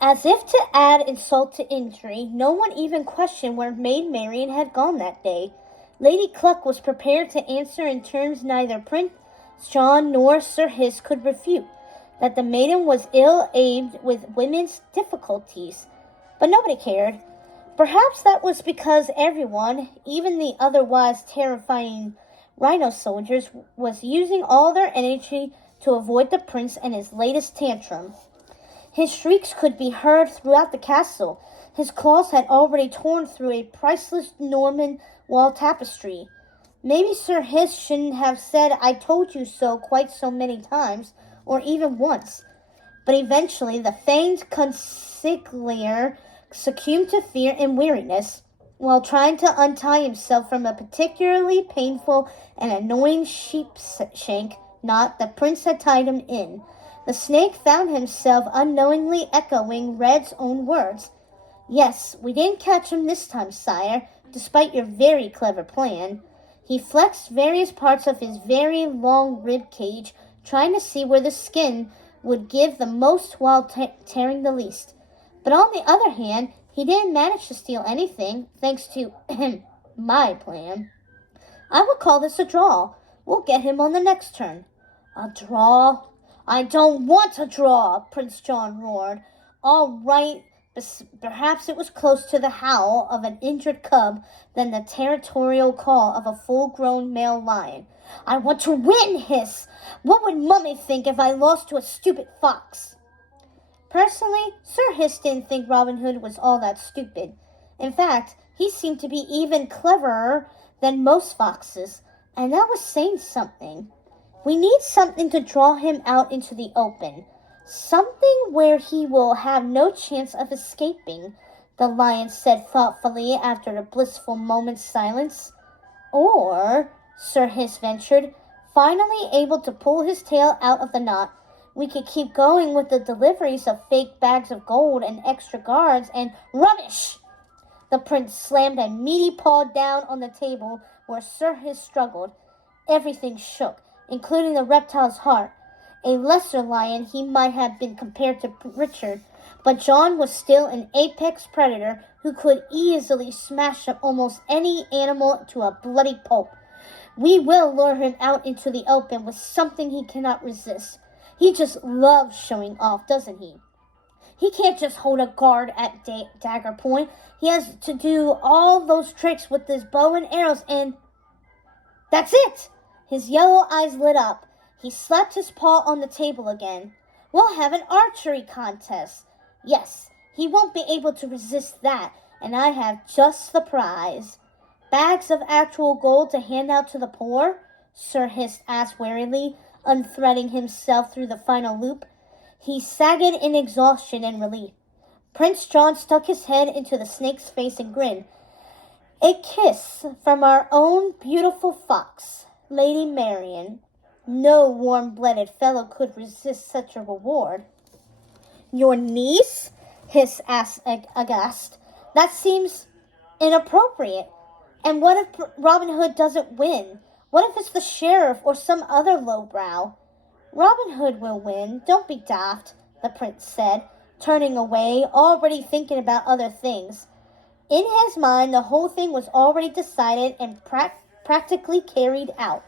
As if to add insult to injury, no one even questioned where Maid Marian had gone that day. Lady Cluck was prepared to answer in terms neither Prince John nor Sir Hiss could refute, that the maiden was ill-aimed with women's difficulties. But nobody cared. Perhaps that was because everyone, even the otherwise terrifying rhino soldiers, was using all their energy to avoid the prince and his latest tantrum. His shrieks could be heard throughout the castle. His claws had already torn through a priceless Norman wall tapestry. Maybe Sir Hiss shouldn't have said "I told you so" quite so many times, or even once. But eventually the feigned consigliere succumbed to fear and weariness, while trying to untie himself from a particularly painful and annoying sheepshank knot the prince had tied him in. The snake found himself unknowingly echoing Red's own words. "Yes, we didn't catch him this time, sire, despite your very clever plan." He flexed various parts of his very long rib cage, trying to see where the skin would give the most while tearing the least. But on the other hand, he didn't manage to steal anything, thanks to my plan. "I would call this a draw. We'll get him on the next turn." "A draw? I don't want a draw," Prince John roared. "All right, perhaps it was close to the howl of an injured cub than the territorial call of a full-grown male lion. I want to win, Hiss! What would Mummy think if I lost to a stupid fox?" Personally, Sir Hiss didn't think Robin Hood was all that stupid. In fact, he seemed to be even cleverer than most foxes, and that was saying something. "We need something to draw him out into the open. Something where he will have no chance of escaping," the lion said thoughtfully after a blissful moment's silence. "Or," Sir Hiss ventured, finally able to pull his tail out of the knot, "we could keep going with the deliveries of fake bags of gold and extra guards and—" "Rubbish!" The prince slammed a meaty paw down on the table where Sir Hiss struggled. Everything shook, including the reptile's heart. A lesser lion he might have been compared to Richard, but John was still an apex predator who could easily smash up almost any animal to a bloody pulp. "We will lure him out into the open with something he cannot resist. He just loves showing off, doesn't he? He can't just hold a guard at dagger point. He has to do all those tricks with his bow and arrows and—" "That's it!" His yellow eyes lit up. He slapped his paw on the table again. "We'll have an archery contest. Yes, he won't be able to resist that, and I have just the prize." "Bags of actual gold to hand out to the poor?" Sir Hiss asked wearily, unthreading himself through the final loop. He sagged in exhaustion and relief. Prince John stuck his head into the snake's face and grinned. "A kiss from our own beautiful fox, Lady Marian. No warm-blooded fellow could resist such a reward." "Your niece?" Hiss asked aghast. "That seems inappropriate. And what if Robin Hood doesn't win? What if it's the sheriff or some other lowbrow?" "Robin Hood will win. Don't be daft," the prince said, turning away, already thinking about other things. In his mind, the whole thing was already decided and practically carried out.